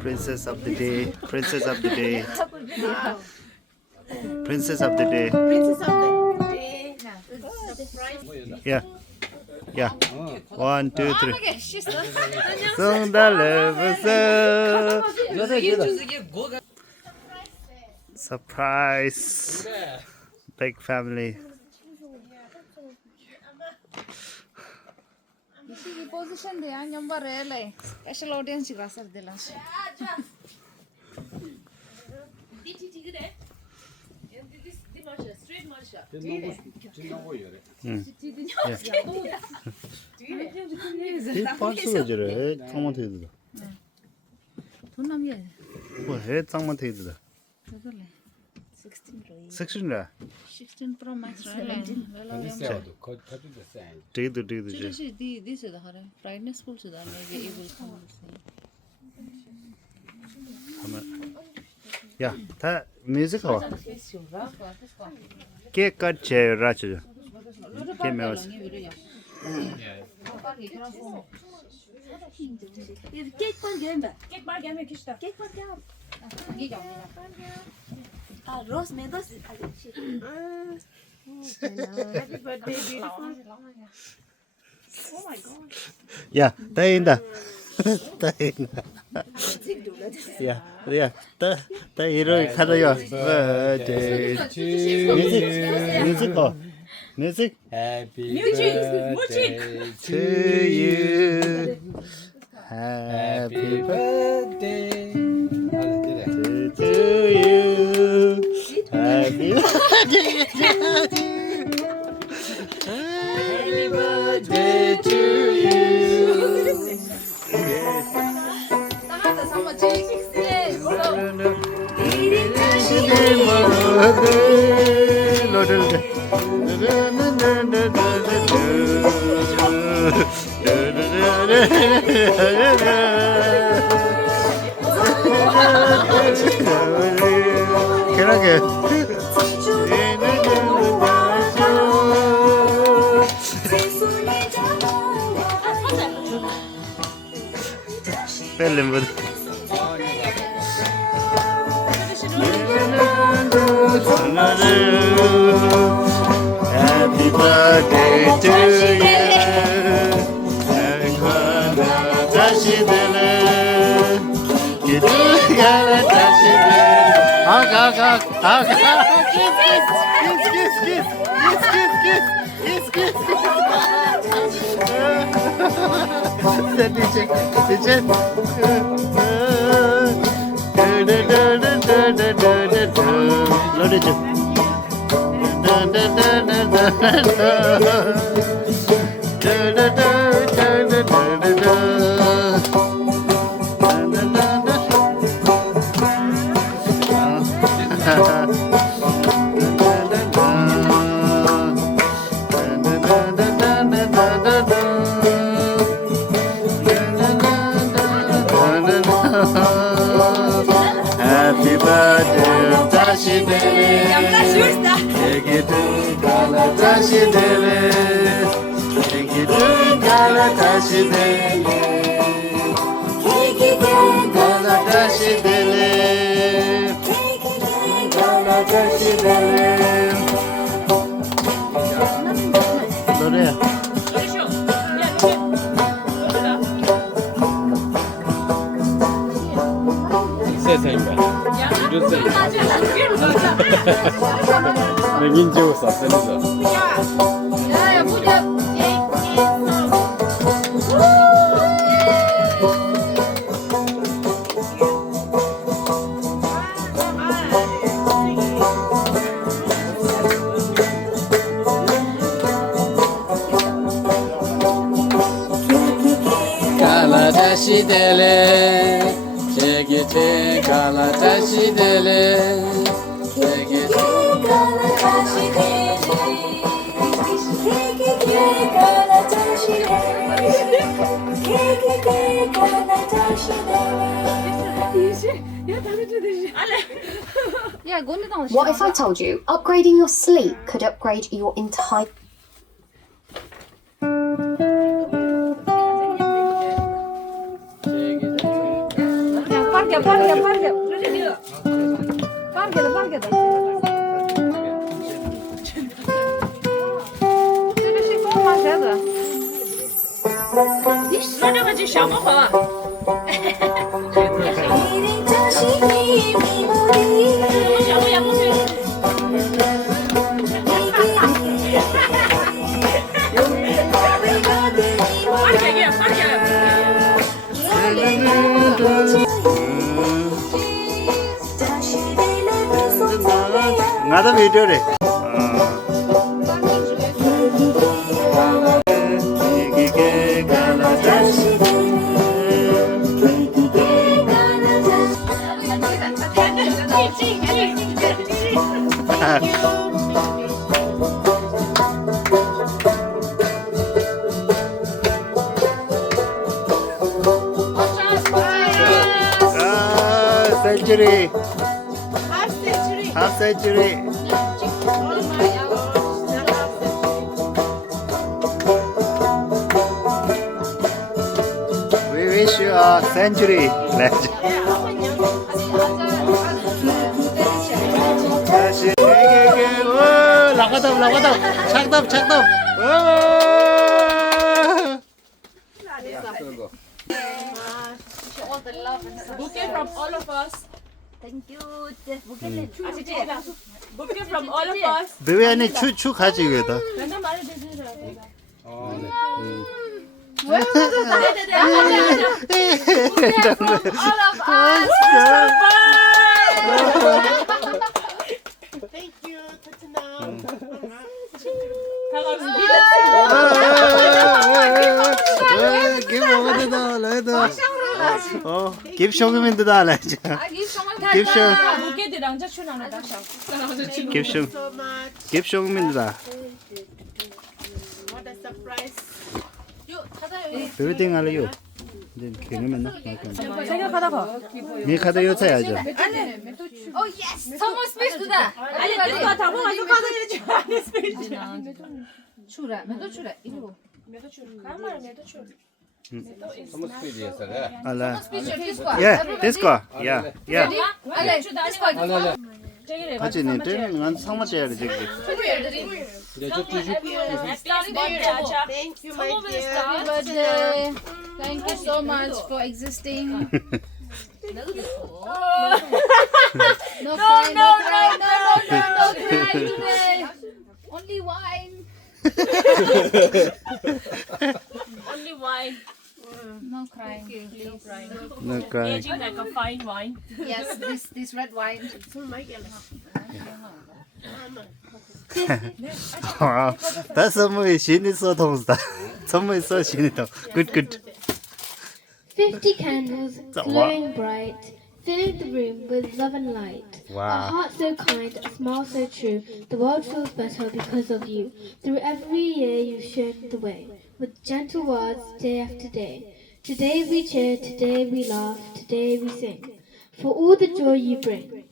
Princess of the day. Princess of the day. Princess of the day. Princess of the day. Yeah. Yeah. 1, 2, 3. Surprise. Big family. Position there, number like special audience class of the lunch. Section 16 Pro Max. 17. This is the brightness school to the maybe able Yeah, that music or cake cut chair ratchet. Came out. Rose medals. Happy birthday, beautiful. Oh my God. Yeah, tainda. Yeah, yeah. The hero kadayo. Birthday to you. Music or music. Happy birthday to you. Happy birthday to you. Happy birthday. Happy birthday to you. Happy birthday to you. Happy birthday, Tashi Dele. Take it to Tashi Dele. Take it to Tashi Dele. Take it to Tashi Dele. Tashi Dele. Gloria. Tashi Dele, take it to Tashi Dele, take it to Tashi Dele, take it to Tashi Yeah, go on. What if I told you upgrading your sleep could upgrade your entire 这个是凤凰鞋子。那这个是什么花？ 小也不是。 나도 비디오래. Century. Half century. We wish you a century. 라가답. 착답. Bouquet from all of us. Thank you. Bouquet from all of us. 비비안이 추 가지 위에다. 맨날 말을 대주세요. All of us. Thank you. Good to know. give give 쇼그맨드다 알아야지. give show. Bouquet이랑 자춘하는 다시. give show. So much. give 쇼그맨드다. What a surprise. everything 알아요. 이제 경험했나? 생각하다가. 미 카드 요차야죠. Oh yes. Someone speaks to that. 아니 누가 다 먹어서 받아야지. 아니 스페이스. 추래. 매도 추래. 이거. 가말 매도 출. 알아. Speech this one. Yeah, this 거. Yeah. 알레. This one. 하지 니 때는 난 상마 째야 돼 저기. Thank you, my dear. Happy birthday. Thank you so much for existing. No cry today. Only wine. Only wine. No crying. 너 cry. Aging like a fine wine. Yes, this red wine. 다 선물이 신이 써 동스다. 선물 써 신이 동. Good. 50 candles So glowing bright, filling the room with love and light. Wow. A heart so kind, a smile so true. The world feels better because of you. Through every year you've shown the way, with gentle words day after day. Today we cheer, today we laugh, today we sing, for all the joy you bring.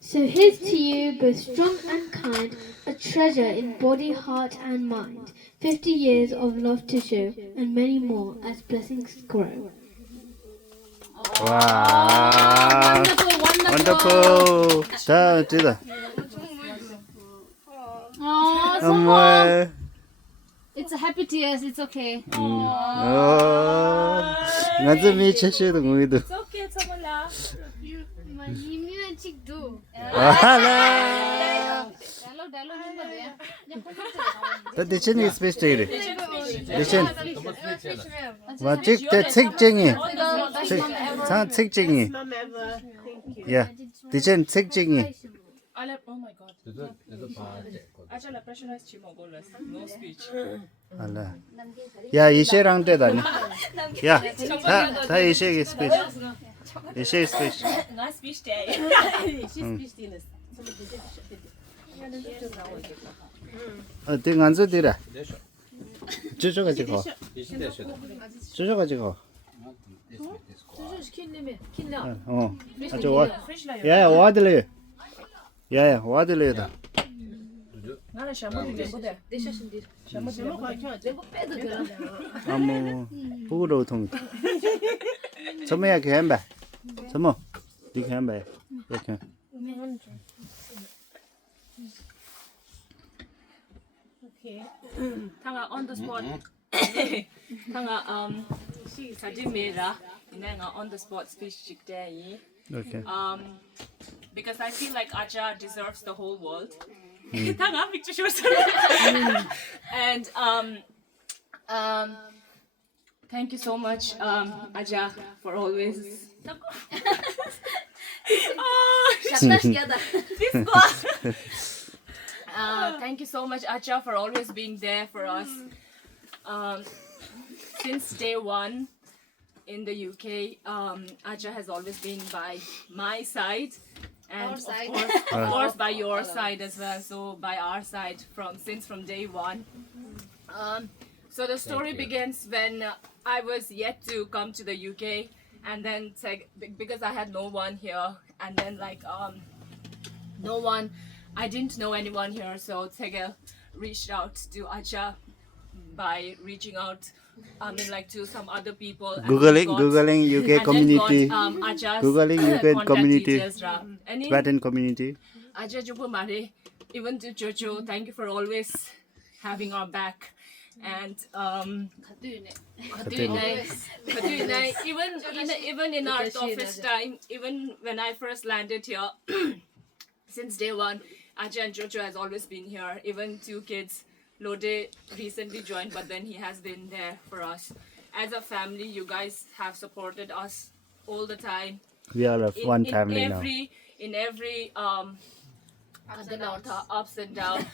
So here's to you, both strong and kind, a treasure in body, heart and mind. 50 years of love to show, and many more as blessings grow. 와. 원더풀. 자, 찌다. Oh, 어머. it's a happy tears. It's okay. 나도 미쳤어도 뭐이도. Okay, 소몰라. 알아. Dialogue 다 대천이 스페셜이. 대천. 와, 책 책쟁이. 책쟁이. Mom ever. Thank you. 야, 대천 책쟁이. Oh my god. Actually, pressurized chimogolus. No speech. 알아. 야, 이셰랑 때다니. 야, 다 이셰의 스페셜. 이셰의 스페셜. Nice speech day. 어때 안서 되라. 주셔가지고. 주셔가지고. 어. 아주 와. 야야 와들래. 야야 와들래다. 나는 샤머디 못해. 샤머디 못해. 아무 부러워 통. 점이야 개엠바. 점어. đi khám bài. Okay. Okay. Tanga on the spot. Tanga Sajimera, Nanga on the spot speech chikdei. Okay. Because I feel like Aja deserves the whole world. Tanga picture shows. And thank you so much, Aja, for always. Thank you so much, Acha, for always being there for us. Since day one in the UK, Acha has always been by my side, and of course by your side as well. So by our side from day one. So the story begins when I was yet to come to the UK, and then because I had no one here, and then I didn't know anyone here, so Tegel reached out to Acha by reaching out, to some other people. and Googling then UK community. got, Acha's Googling UK contact community. details, Any Tibetan community. Acha Jupu Mare, even to Jojo, thank you for always having our back. And even in our toughest time, even when I first landed here, since day one, Aja and Jojo has always been here. Even two kids, Lode recently joined, but then he has been there for us. As a family, you guys have supported us all the time. We are of one family now. In every ups and downs.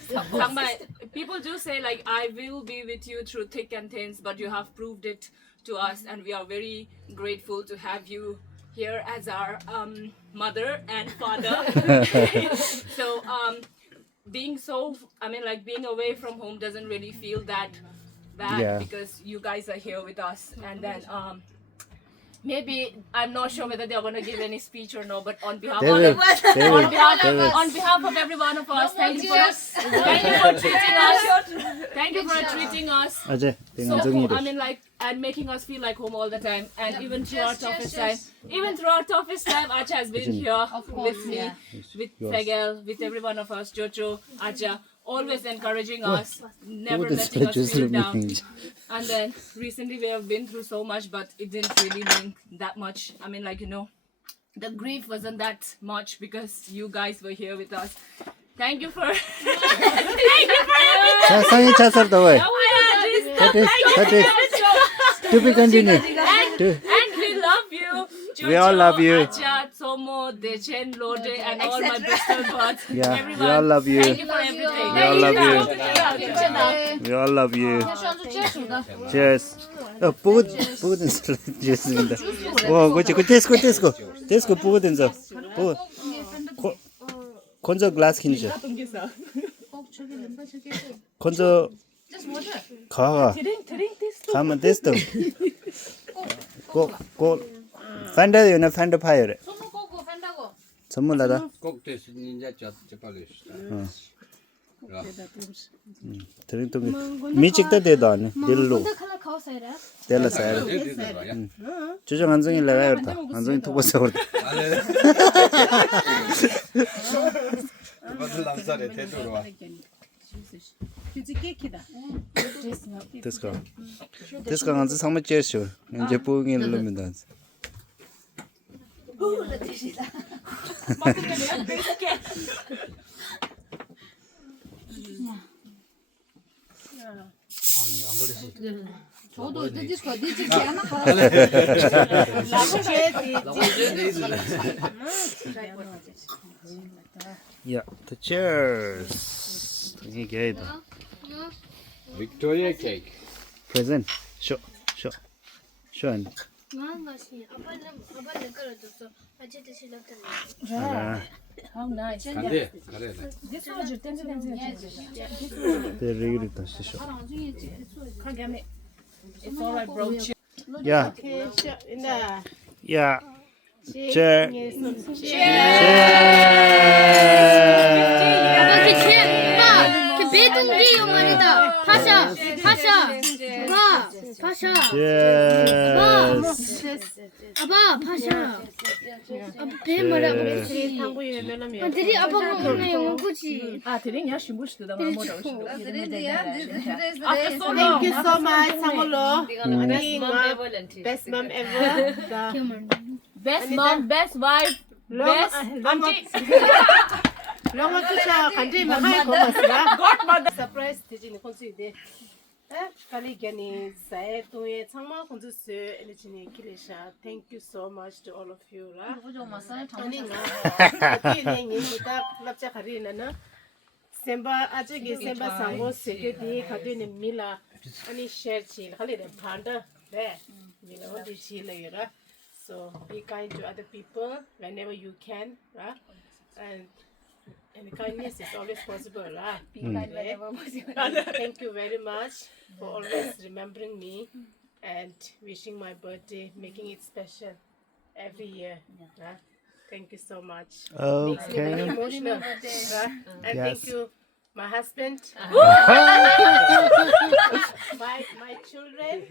People do say I will be with you through thick and thins, but you have proved it to us, and we are very grateful to have you here as our mother and father. So being away from home doesn't really feel that bad because you guys are here with us. And then maybe I'm not sure whether they're going to give any speech or no, but on behalf They of will. on behalf of every one of us, thank you for treating us. Thank you for treating us Ajay, so tingnan cool. And making us feel like home all the time. And even through our toughest time, Acha has been here with me, with Tegel, with every one of us, Jojo, Acha, always encouraging us, never letting us feel down. And then recently we have been through so much, but it didn't really mean that much. The grief wasn't that much because you guys were here with us. Thank you for 자, 상의 차서 더워요. Thank you. To be continued. And we love you. Jojo, We all love you. Acha, Tomo, Dechen, Lode, and all my Bristol buds. Yeah, Everyone. we all love you. Thank you for everything. We all love you. you. We all love you. Cheers. 보거든 주셨습니다. 그렇지. 그 데스코 보거든 저. 건져 글라스 킨죠. 건져 가. 가면 됐어. 고 팬더는 팬더 파이어. 선물하다. 꼭 됐으니 이제 빨리 드링 미직도 되도 안 해. 딜로. 델라 사이라. 주정 한정이 내가 그렇다. 한정이 투고서 그렇다. 무슨 남살에 대도로 와. 데스카 간지 상마 제쇼. 이제 보응이 누르면 저도 디스코 디지 않아 가. Yeah, the cheers. 이게 게이다. 빅토리아 케이크. Present. Show. And 아빠는 끌어줬어. 아직도 실력잖아. How nice. 가래. This was your dancing. the regular touch show. It's all right, bro. Yeah. Okay, in the Yeah. Cheers. 아빠 그 우리 말이다. 파샤. 봐. 파샤. Yes. 아빠 파샤. 배 말아. Yes. 한국에 유명하면. 들이 아빠 먹는 영 거지. 아, 드링 야 신부시다. 뭐 Thank you so much, 상물로. 아니, best mom ever. Best mom, best wife, best auntie. 롱어 투샤 간지만 하이 고맙습니다. 서프라이즈 되지는 콘수이데. 칼리게니 사에 또에 창마 콘수스 엘리치니 kilesha. Thank you so much to all of you. 아니 나 어디에 님부터 랍자 가리나나. 셈바 아직이 셈바 상고 세게디 가드는 밀라 아니 셰르치 할리데 판다 네 밀라 어디 치레라. So be kind to other people whenever you can, right? And kindness is always possible, right? Be kind whenever possible. Thank you very much for always remembering me and wishing my birthday, making it special every year. Right? Thank you so much. Makes me very Okay. emotional. Right? And thank you, my husband, my children,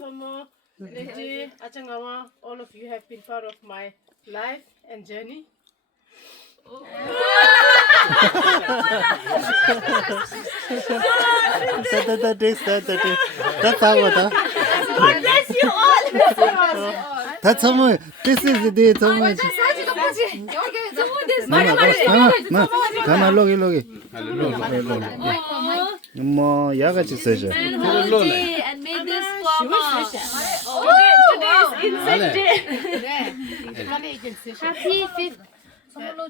Somo, Leji, Achangawa, all of you have been part of my life and journey. That's how it. Bless you all. That's how much. This is the day. So much. Mama, look. 뭐 야같이 쓰죠. And made this for mom. Today is insect day.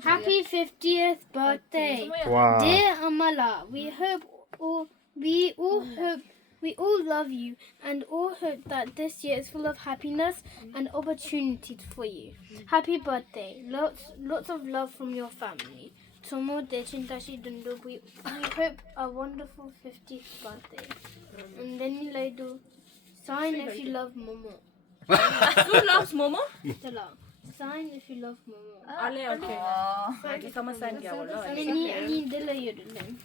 Happy 50th birthday. 와. Dear Amala, we all love you and all hope that this year is full of happiness and opportunities for you. Happy birthday. Lots of love from your family. Tomo Dechintashi Dundu, we hope a wonderful 50th birthday. And then you like do sign if you love Momo. Who loves Momo? Sign if you love Momo. Ale, okay. Lagi sama sign kya bola? Any delay then.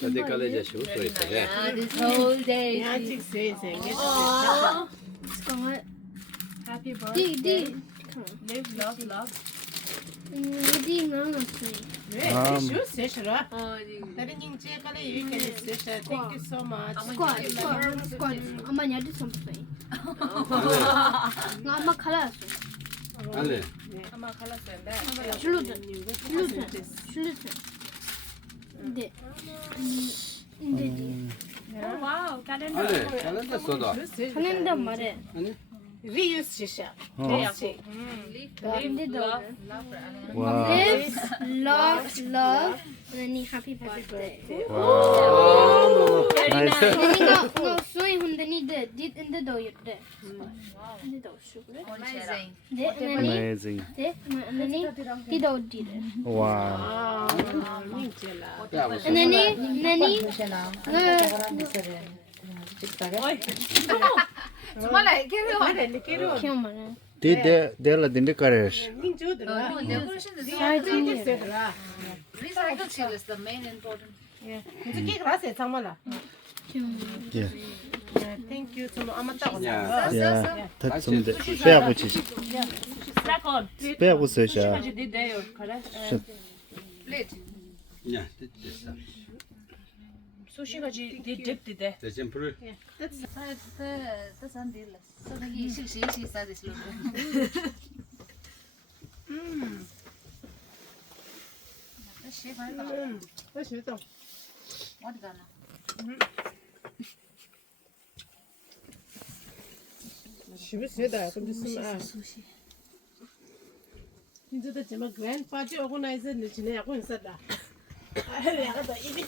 Tadi kalau je shoot tu itu je. This whole day. 아직 세상에. Happy birthday. Di. Live, love. Di ngangasay. 슈 세셔라. 다른 인제 빨리 이렇게 세셔. Thank you so much. Squad. Amanya do something. Ngama khalas. Ale. Ama khalas enda. Shulutan. De. Oh wow, calendar. Ale. Kalau dah soda. Hanenda mare. Reuse 세셔. Live, love. 와. Live, love, and then happy birthday. 와. 나이스. Nga soy hundani de dit in the do yurde. Inde do shukre. De Amazing. and then di do di de. 와. And then kya mara. 데라 딘데 카레스. 민주들아. Recycle is the main important. 이게 그라세 정말라. 예. Thank you. 좀 아마따고. Ya. That's some 빼고 치지. Second. 빼고 쓰셔. She did there, correct? Ya. Itu. Sushi ga ji dip did there. Macam perlu. 맛있다. 시부세다. 근데 쓰마. 진짜다 정말 grand party organizer 지내 하고 있었다. 내가 더 이미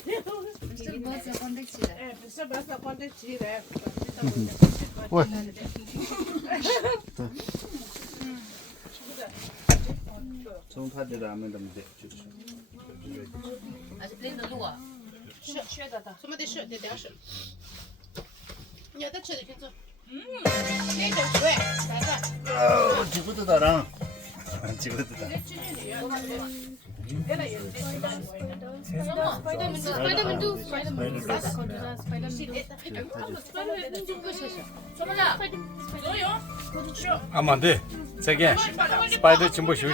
벌써 콘택트래. 와. 좀 파데다 하면 돼.什么的是得点是，你要再吃的去做。지구도다랑. 지구도다. 아마 안 돼. 세게. 스파이더 좀 보시오.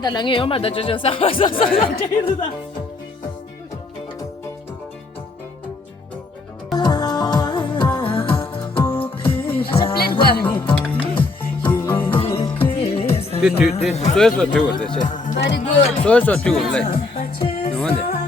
달랑이 요마다 저저 싸워서 저기다. 네, 소에서 들고 됐어. Very good. 소에서 들고 래. 너무한데.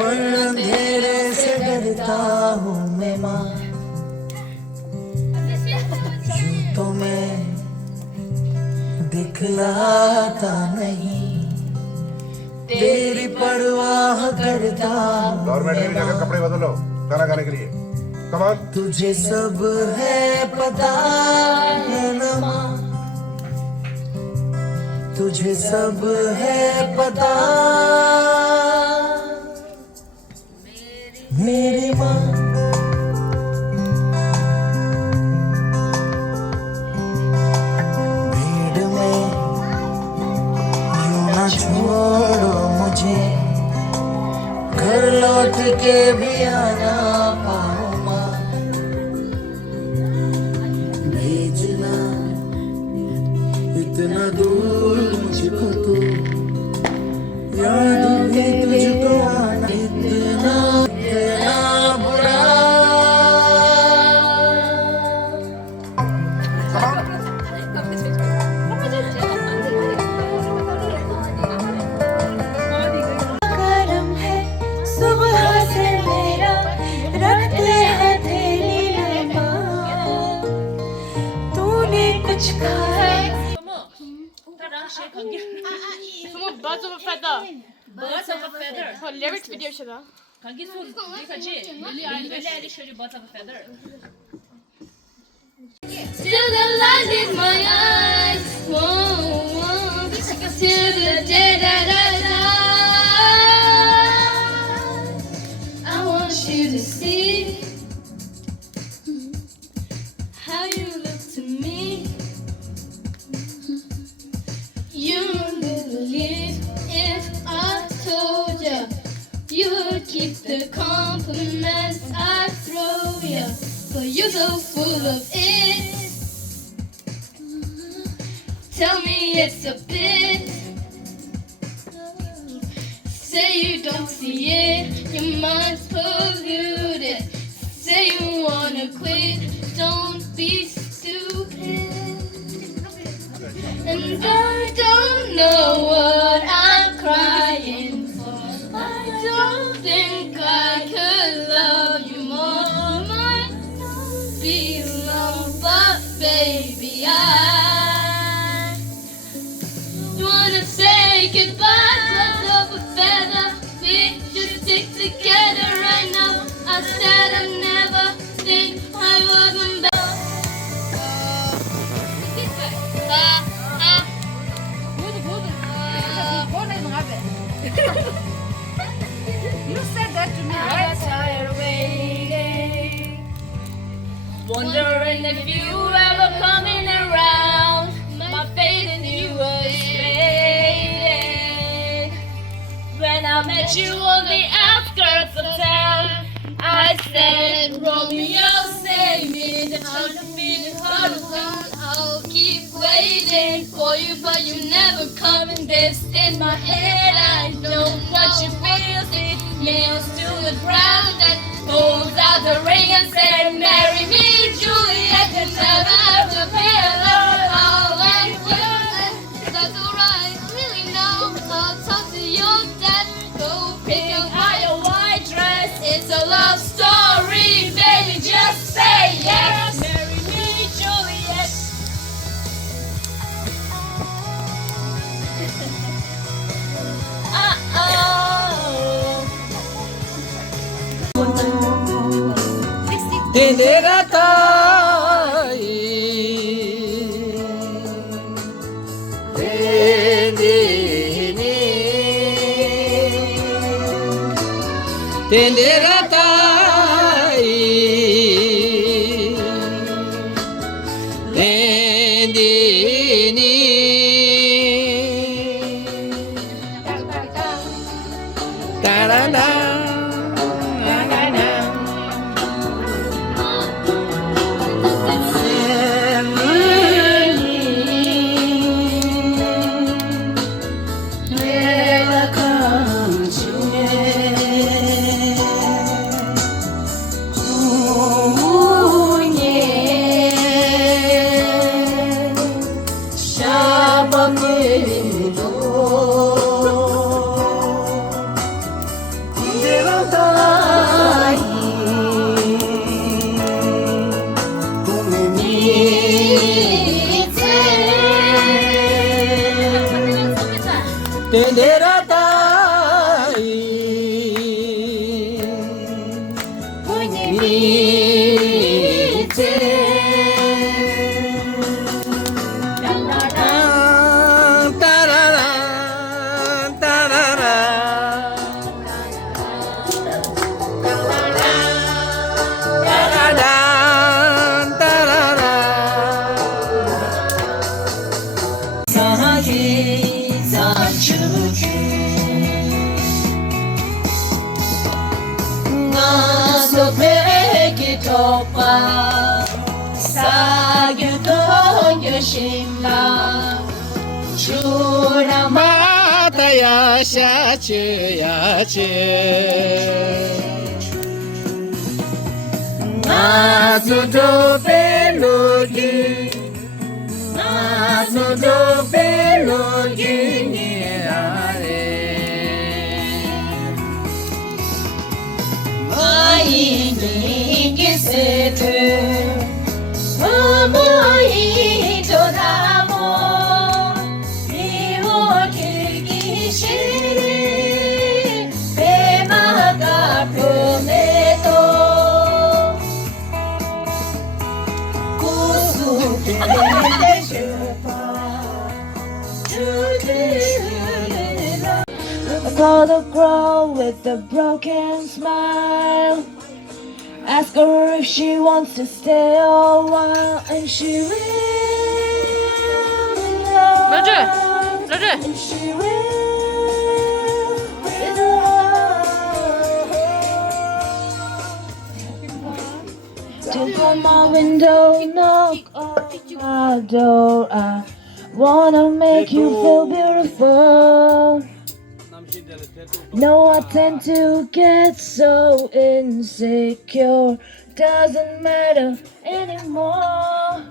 अंधेरे से डरता हूँ मैं माँ यूं तो मैं दिखलाता नहीं तेरी परवाह करता गवर्नमेंट में जाकर कपड़े बदलो खाना खाने के लिए कमान तुझे सब है पता है ना माँ तुझे सब है पता मेरी माँ भीड़ में यूं ना छोड़ो मुझे घर लौट के भी आना पाओ माँ भेजना इतना दूर मुझको तो याद भी तुझको आना इतना इतना बुरा करम है सुबह से मेरा रखते हैं थैली लगा तूने कुछ खाया Birds of a feather. Birds of a feather. 그 lyrics video 시다. 강기수 여기까지 Billie Eilish Birds of a feather. Till the light in my eyes, whoa, whoa, till the day that I die. I want you to see how you look to me. You wouldn't believe if I told ya you would keep the compliments I throw ya. But you're so full of it. Tell me it's a bit. Say you don't see it, your mind's polluted. Say you wanna quit, don't be stupid. And I don't know what I'm crying for. I don't think I could love you more. Might not be long, but baby, I wanna say goodbye. Birds of a feather, we should stick together right now. I said I'd never think I wasn't better. You said that to me, right? Tired waiting. Wondering if you ever coming around. My faith in you was fading. When I met you on the outskirts of town, I said, Romeo, save me. The time to feel it hard alone. I'll keep waiting for you, but you never come. And this in my head, I know what you feel. It nails to the ground and pulls out the ring and said, marry me, Juliet. And never have to be alone. I'll let you. That's alright, really now. I'll talk to your dad. Go pick up Your white dress, it's a love story, baby. Just say yes. Marry me, Juliet. तेरा ताई तेरा ताई तेरा 오빠 사귀던 여신나 주라 마다야 샤츠야츠 나서도 벨로기 나서도 벨로기 마이니 기세트 어머이 조다모 이호 길기 시리 배마가 펴내도 구수게 I call the girl with the broken smile. Ask her if she wants to stay a while, and she will. And she will. Tap on my window, knock on my door. I wanna make you feel beautiful. No, I tend to get so insecure. Doesn't matter anymore.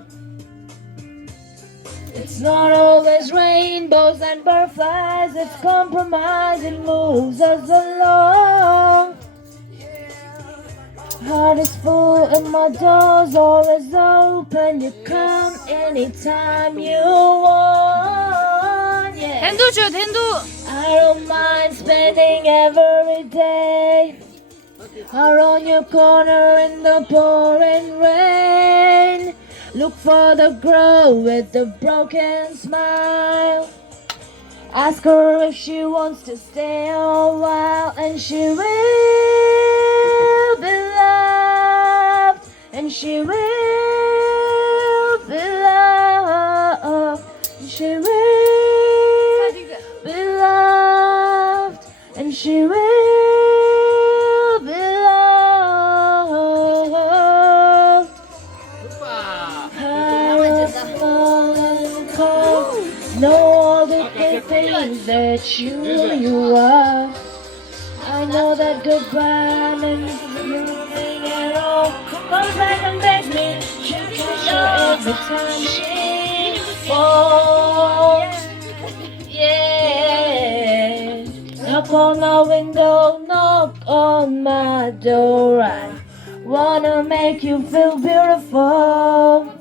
It's not always rainbows and butterflies. It's compromise. It moves us along. Heart is full and my door's always open. You come anytime you want. Yeah. 핸드 줘, 핸드. I don't mind spending every day around your corner in the pouring rain. Look for the girl with the broken smile. Ask her if she wants to stay a while, and she will be loved, and she will be loved, and she will be loved, and she will be loved. Know all the good things that you are. I know that goodbye means nothing at all. Comes back and begs me to kiss her every time she falls. Yeah. Knock on my window, knock on my door. I wanna make you feel beautiful.